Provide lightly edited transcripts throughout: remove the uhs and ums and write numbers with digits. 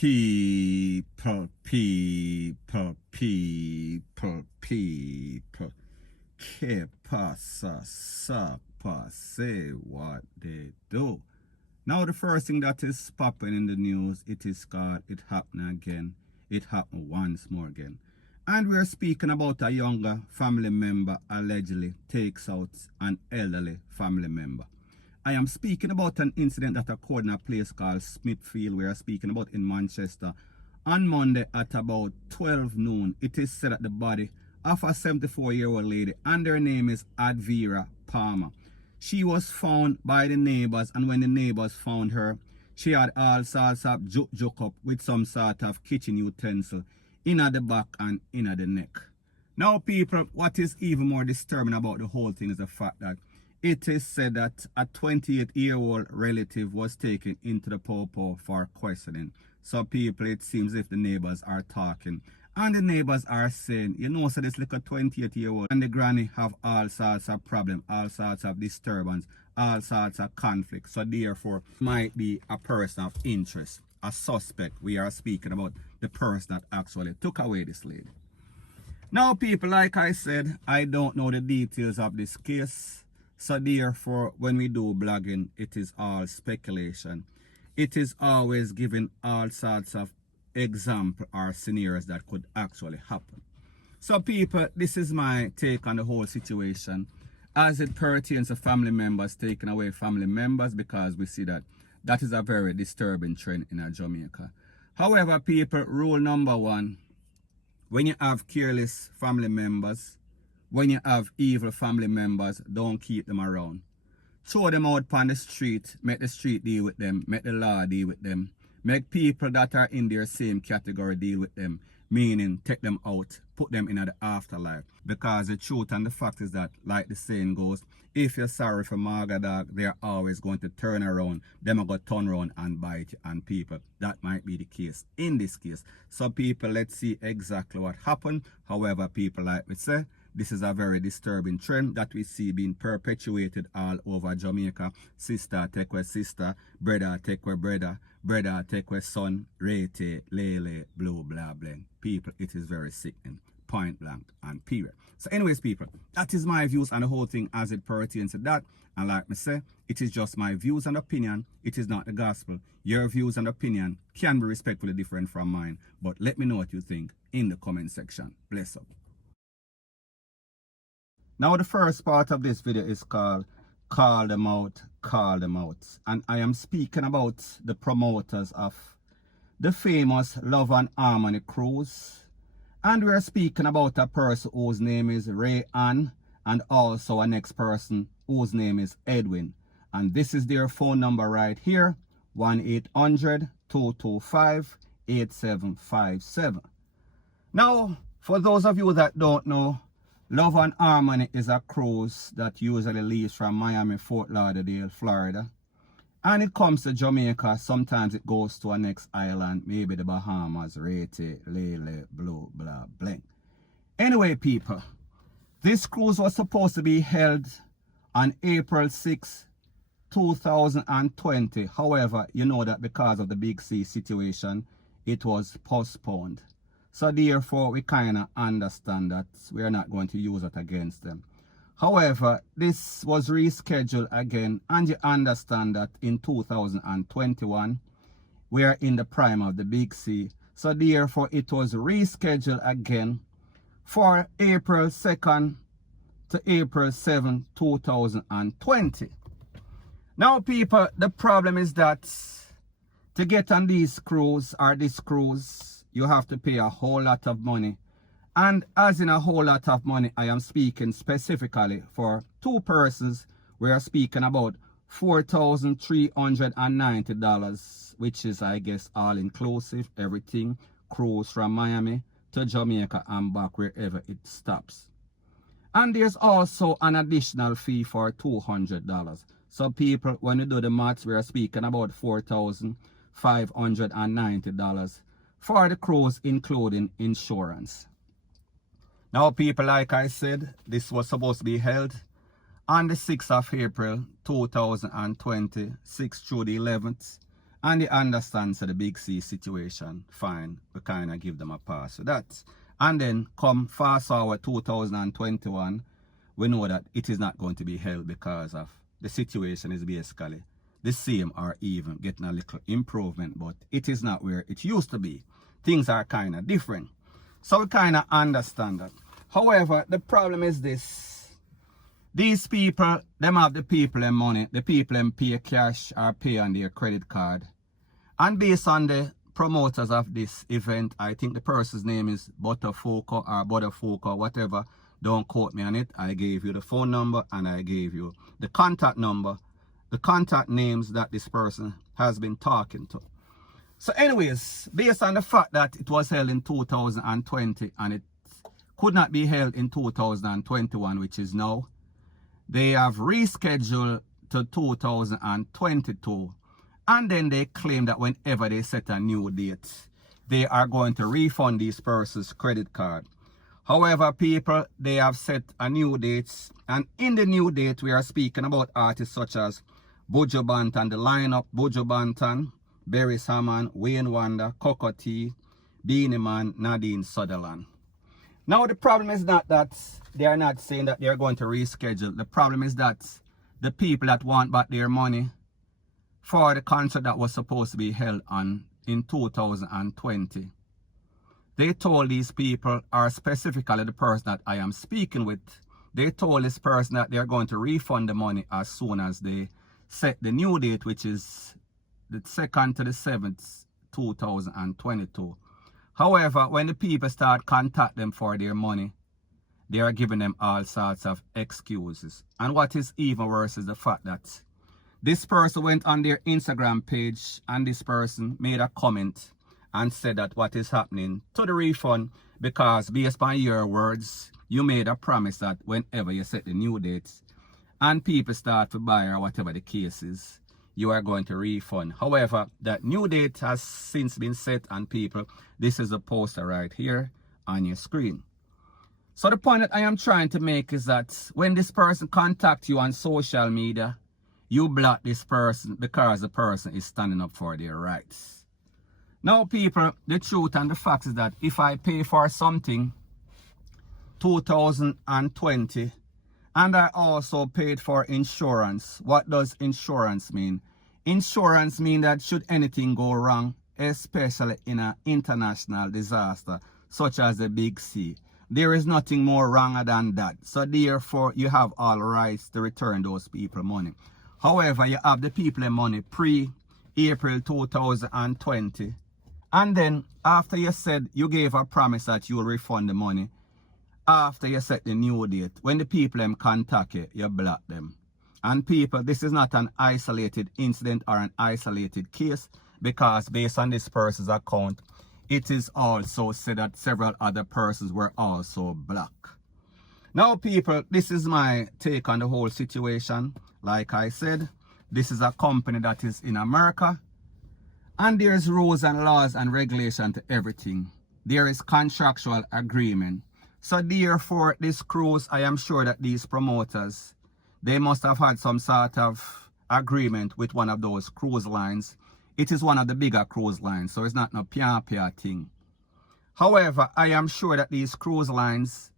People. Que pasa, sapa, say what they do. Now the first thing that is popping in the news, it is called It Happened Again. It happened once more again. And we're speaking about a younger family member allegedly takes out an elderly family member. I am speaking about an incident that occurred in a place called Smithfield. We are speaking about in Manchester. On Monday at about 12 noon, it is said that the body of a 74-year-old lady, and her name is Advira Palmer. She was found by the neighbors, and when the neighbors found her, she had all sorts of juk up with some sort of kitchen utensil in the back and in the neck. Now people, what is even more disturbing about the whole thing is the fact that it is said that a 28-year-old relative was taken into the popo for questioning. So people, it seems if the neighbors are talking. And the neighbors are saying, you know, so this little 28-year-old and the granny have all sorts of problems, all sorts of disturbance, all sorts of conflict. So therefore, might be a person of interest, a suspect. We are speaking about the person that actually took away this lady. Now people, like I said, I don't know the details of this case. So therefore, when we do blogging, it is all speculation. It is always giving all sorts of example or scenarios that could actually happen. So people, this is my take on the whole situation as it pertains to family members taking away family members, because we see that that is a very disturbing trend in Jamaica. However, people, rule number one, when you have careless family members, when you have evil family members, don't keep them around. Throw them out on the street, make the street deal with them, make the law deal with them. Make people that are in their same category deal with them, meaning take them out, put them in the afterlife. Because the truth and the fact is that, like the saying goes, if you're sorry for Marga dog, they're always going to turn around. Them are going to turn around and bite you. And people, that might be the case in this case. So people, let's see exactly what happened. However, people, like we say, this is a very disturbing trend that we see being perpetuated all over Jamaica. Sister take with sister, brother take with brother, brother take with son, rete, lele, blue, blah, blah. People, it is very sickening, point blank and period. So anyways, people, that is my views on the whole thing as it pertains to that. And like me say, it is just my views and opinion. It is not the gospel. Your views and opinion can be respectfully different from mine. But let me know what you think in the comment section. Bless up. Now the first part of this video is called Call Them Out, Call Them Out. And I am speaking about the promoters of the famous Love and Harmony cruise. And we are speaking about a person whose name is Ray Ann, and also a next person whose name is Edwin. And this is their phone number right here, 1-800-225-8757. Now, for those of you that don't know, Love and Harmony is a cruise that usually leaves from Miami, Fort Lauderdale, Florida. And it comes to Jamaica. Sometimes it goes to a next island, maybe the Bahamas, Rete, Lele, Blue, blah, bling. Anyway, people, this cruise was supposed to be held on April 6, 2020. However, you know that because of the Big C situation, it was postponed. So therefore, we kind of understand that we are not going to use it against them. However, this was rescheduled again, and you understand that in 2021, we are in the prime of the Big C. So therefore, it was rescheduled again for April 2nd to April 7, 2020. Now, people, the problem is that to get on these cruise or this cruise, you have to pay a whole lot of money. And as in a whole lot of money, I am speaking specifically for two persons. We are speaking about $4,390, which is, I guess, all inclusive, everything, cruise from Miami to Jamaica and back wherever it stops. And there's also an additional fee for $200. So people, when you do the maths, we are speaking about $4,590 for the cruise, including insurance. Now people, like I said, this was supposed to be held on the 6th of April 2020, 6th through the 11th. and they understand so the big C situation, fine, we kind of give them a pass for that. And then come fast forward 2021, we know that it is not going to be held because of the situation is basically the same or even getting a little improvement, but it is not where it used to be. Things are kind of different. So we kind of understand that. However, the problem is this. These people, them have the people and money. The people them pay cash or pay on their credit card. And based on the promoters of this event, I think the person's name is Butterfucker, whatever. Don't quote me on it. I gave you the phone number and I gave you the contact number, the contact names that this person has been talking to. So anyways, based on the fact that it was held in 2020 and it could not be held in 2021, which is now, they have rescheduled to 2022. And then they claim that whenever they set a new date, they are going to refund these person's credit card. However, people, they have set a new date. And in the new date, we are speaking about artists such as Buju Banton, the lineup, Buju Banton, Beres Hammond, Wayne Wonder, Coco T, Beanie Man, Nadine Sutherland. Now, the problem is not that they are not saying that they are going to reschedule. The problem is that the people that want back their money for the concert that was supposed to be held on in 2020, they told these people, or specifically the person that I am speaking with, they told this person that they are going to refund the money as soon as they set the new date, which is the 2nd to the 7th, 2022. However, when the people start contact them for their money, they are giving them all sorts of excuses. And what is even worse is the fact that this person went on their Instagram page and this person made a comment and said that what is happening to the refund, because based on your words, you made a promise that whenever you set the new dates and people start to buy or whatever the case is, you are going to refund. However, that new date has since been set, and people, this is a poster right here on your screen. So the point that I am trying to make is that when this person contacts you on social media, you block this person because the person is standing up for their rights. Now, people, the truth and the fact is that if I pay for something 2020 and I also paid for insurance, what does insurance mean? Insurance means that should anything go wrong, especially in an international disaster such as the Big C, there is nothing more wrong than that. So therefore, you have all rights to return those people money. However, you have the people money pre-April 2020. And then after you said you gave a promise that you will refund the money, after you set the new date, when the people contact you, you block them. And people, this is not an isolated incident or an isolated case, because based on this person's account, it is also said that several other persons were also blocked. Now, people, this is my take on the whole situation. Like I said, this is a company that is in America, and there's rules and laws and regulation to everything. There is contractual agreement. So therefore, this cruise, I am sure that these promoters, they must have had some sort of agreement with one of those cruise lines. It is one of the bigger cruise lines, so it's not no pia thing. However, I am sure that these cruise lines,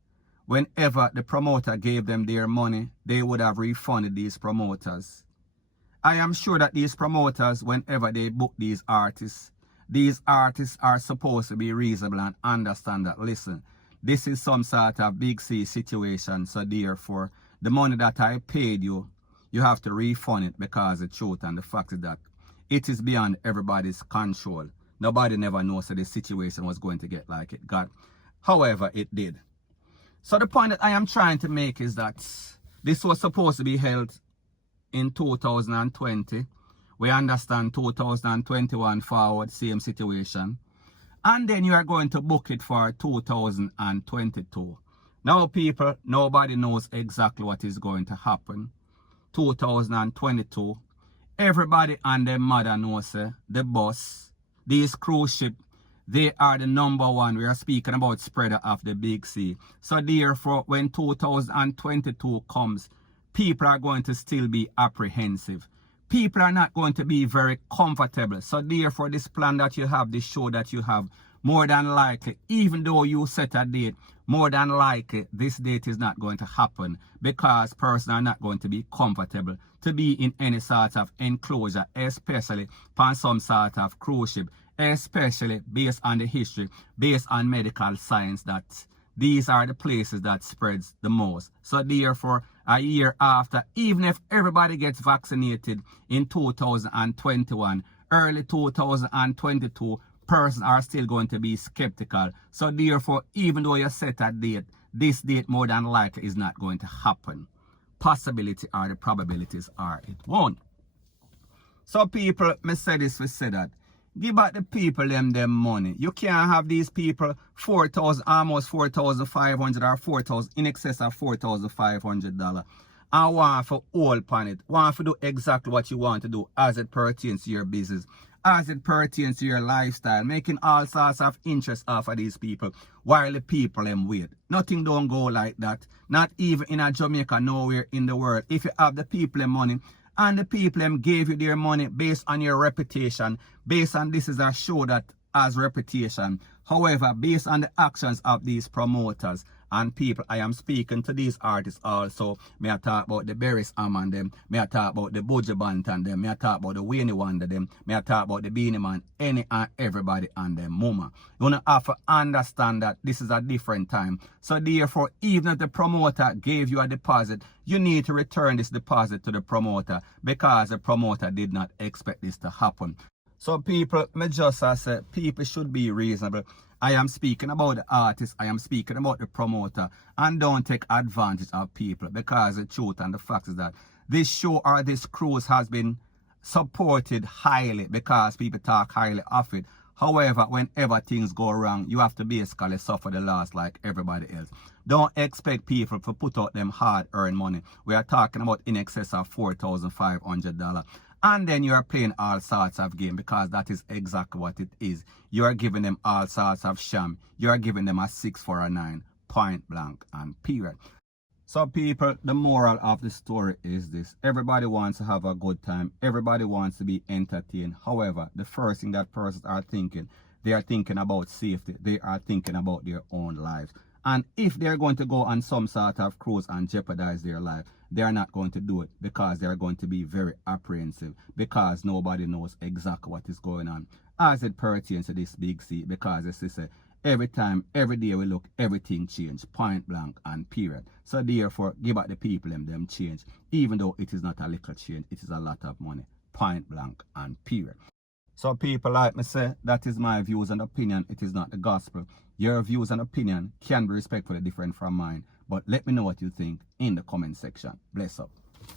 whenever the promoter gave them their money, they would have refunded these promoters. I am sure that these promoters, whenever they book these artists are supposed to be reasonable and understand that, listen, this is some sort of Big C situation, so therefore, the money that I paid you, you have to refund it, because the truth and the fact is that it is beyond everybody's control. Nobody never knows that the situation was going to get like it got. However, it did. So the point that I am trying to make is that this was supposed to be held in 2020. We understand 2021 forward, same situation. And then you are going to book it for 2022. Now, people, nobody knows exactly what is going to happen. 2022, everybody and their mother knows the boss, these cruise ship, they are the #1. We are speaking about spreader of the Big C. So therefore, when 2022 comes, people are going to still be apprehensive. people are not going to be very comfortable. So therefore, this plan that you have, this show that you have, more than likely, even though you set a date, more than likely, this date is not going to happen because persons are not going to be comfortable to be in any sort of enclosure, especially on some sort of cruise ship, especially based on the history, based on medical science, that these are the places that spreads the most. So therefore, a year after, even if everybody gets vaccinated in 2021, early 2022, persons are still going to be skeptical. So therefore, even though you set a date, this date more than likely is not going to happen. Possibility or the probabilities are it won't. So people, me say this, we say that. Give back the people them money. You can't have these people 4,000, almost 4,500 or 4,000, in excess of $4,500. And want for all upon it. Want to do exactly what you want to do as it pertains to your business, as it pertains to your lifestyle, making all sorts of interest off of these people while the people them wait. Nothing don't go like that. Not even in a Jamaica, nowhere in the world. If you have the people them money, and the people them gave you their money based on your reputation, based on this is a show that has reputation. However, based on the actions of these promoters and people, I am speaking to these artists also. May I talk about the Beres and them. May I talk about the Buju Beres and them. May I talk about the Wayne Wonder them. May I talk about the Beanie Man, any and everybody and them. Mama, you don't have to understand that this is a different time. So therefore, even if the promoter gave you a deposit, you need to return this deposit to the promoter because the promoter did not expect this to happen. So people, me just say, people should be reasonable. I am speaking about the artist, I am speaking about the promoter, and don't take advantage of people, because the truth and the fact is that this show or this cruise has been supported highly because people talk highly of it. However, whenever things go wrong, you have to basically suffer the loss like everybody else. Don't expect people to put out them hard-earned money. We are talking about in excess of $4,500. And then you are playing all sorts of games, because that is exactly what it is. You are giving them all sorts of sham. You are giving them a 6 for a 9, point blank and period. So people, the moral of the story is this. Everybody wants to have a good time. Everybody wants to be entertained. However, the first thing that persons are thinking, they are thinking about safety. They are thinking about their own lives. And if they're going to go on some sort of cruise and jeopardize their life, they are not going to do it, because they are going to be very apprehensive, because nobody knows exactly what is going on as it pertains to this big sea. Because as I say, every time, every day we look, everything change, point blank and period. So therefore, give back the people them change, even though it is not a little change, it is a lot of money, point blank and period. So people, like me say, that is my views and opinion. It is not the gospel. Your views and opinion can be respectfully different from mine. But let me know what you think in the comment section. Bless up.